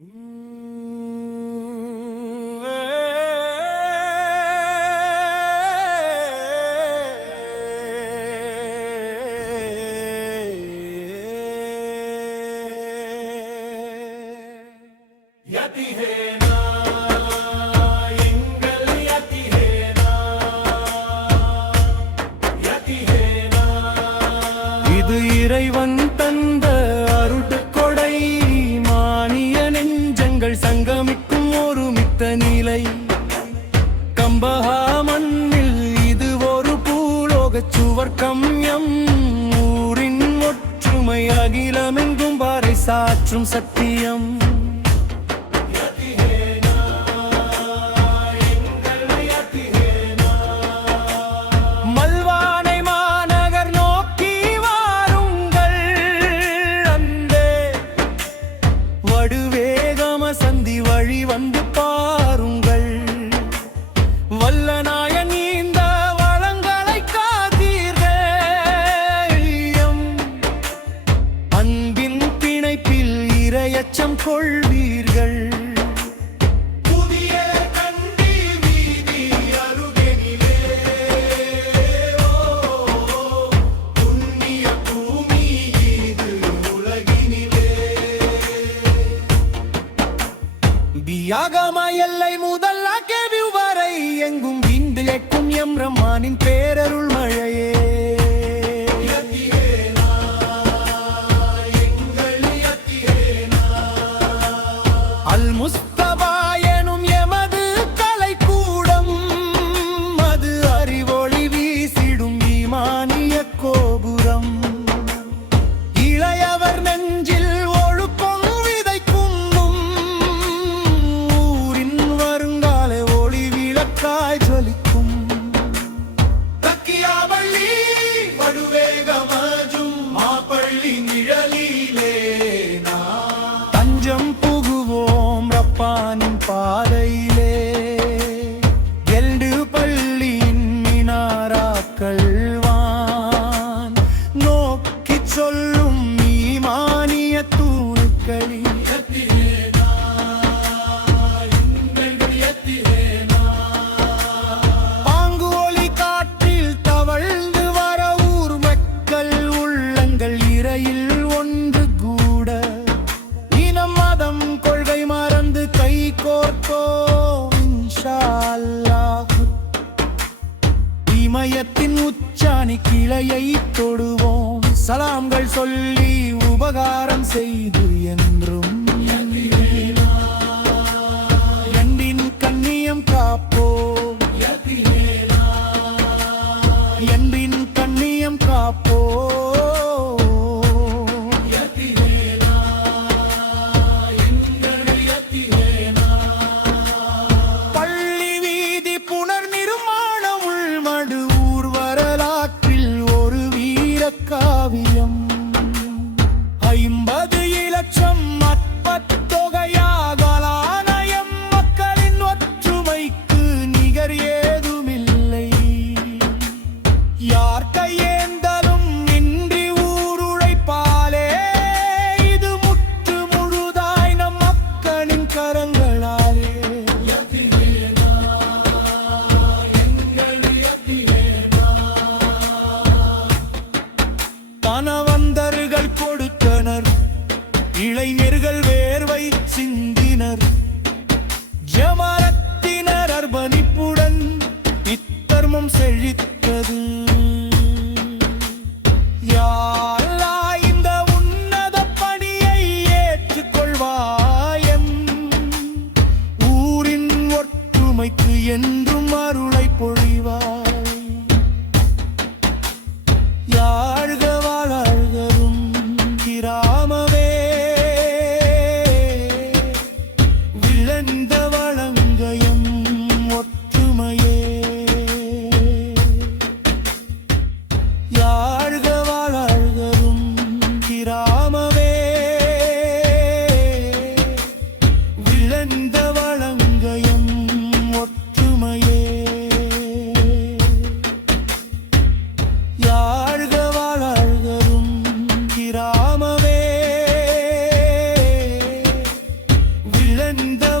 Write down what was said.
இது இறைவன் தந்த அருட்கொடை, மானிய நெஞ்சங்கள் சங்கமிக்கும் ஒருமித்த நிலை. கம்பஹா மண்ணில் இது ஒரு பூலோகச் சுவர்க்கம். எம் ஊரின் ஒற்றுமை அகிலமெங்கும் பாறை சாற்றும் சத்தியம். சந்தி வழி வந்து பாருங்கள், வல்லநாயன் இந்த வளங்களை காத்தீர்கள். அன்பின் பிணைப்பில் இரையச்சம் கொள்வீர்கள். யாகம எல்லை முதல் கேவி வரை எங்கும் விந்திழைக்கும் எம் ரஹ்மானின் பேரருள் மழையே. அல் முஸ்தபா எனும் எமது கலை கூடம், அது அறிவொளி வீசிடும் ஈமானிய கோபுரம். இளையவர் நெஞ்சில் ஜொலிக்கும். தக்கியாவள்ளி வடுவேகமாஜும் மாப்பள்ளி நிழலிலே தஞ்சம் புகுவோம் ரப்பானின் பாதையிலே. எல்டு பள்ளியின் மினாராக்கள் வான் நோக்கி சொல்லும் ஈமானிய தூணுக்களில் ஒன்று கூட இனம் மதம் கொள்கை மறந்து கை கோர்ப்போம் இன்ஷா அல்லாஹ். இமயத்தின் உச்சாணி கிளையை தொடுவோம், சலாம்கள் சொல்லி உபகாரம் செய்து என்றும் எண்டின் கண்ணியம் காப்போம். எண்டின் கண்ணியம் காப்போம். காவியம் 50 இலட்சம் இழந்த